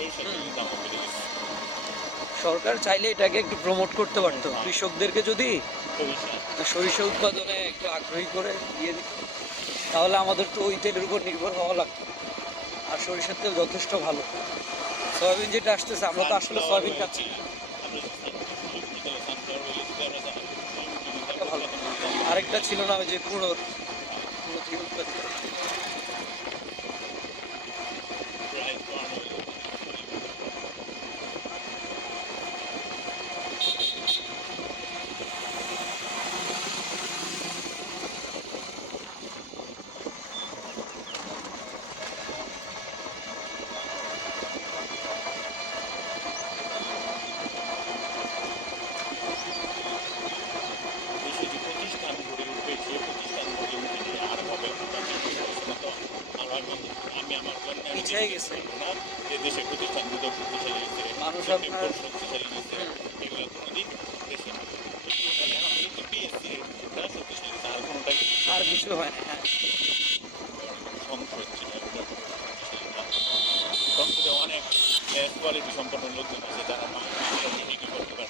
বেড়ে গেছে সরকার চাইলে এটাকে একটু প্রমোট করতে পারতো কৃষকদেরকে যদি সরিষা সরিষা উৎপাদনে একটু আগ্রহী করে দিয়ে দিত তাহলে আমাদের তো ওই তেলের উপর নির্ভর হওয়া লাগতো আর সরিষার তেল যথেষ্ট ভালো। সয়াবিন যেটা আসতেছে আমরা তো আসলে সয়াবিন খাচ্ছি। ভালো আরেকটা ছিল না ওই যে কুড়োর কুড়ো থেকে উৎপাদিত দেশে যে প্রতিষ্ঠান গড়ে উঠবে সেই প্রতিষ্ঠান গড়ে উঠে আর হবে আর আমি আমি আমার জন্য গেছে। না যে দেশে প্রতিষ্ঠানগুলো শক্তিশালী হয়েছে মানুষ আপনার- শক্তিশালী হয়েছে এগুলো কোনোদিন দেশে আর কোনোটাই আর কিছু হয় না হ্যাঁ। সংসদে অনেক কোয়ালিটি সম্পন্ন লোকজন আছে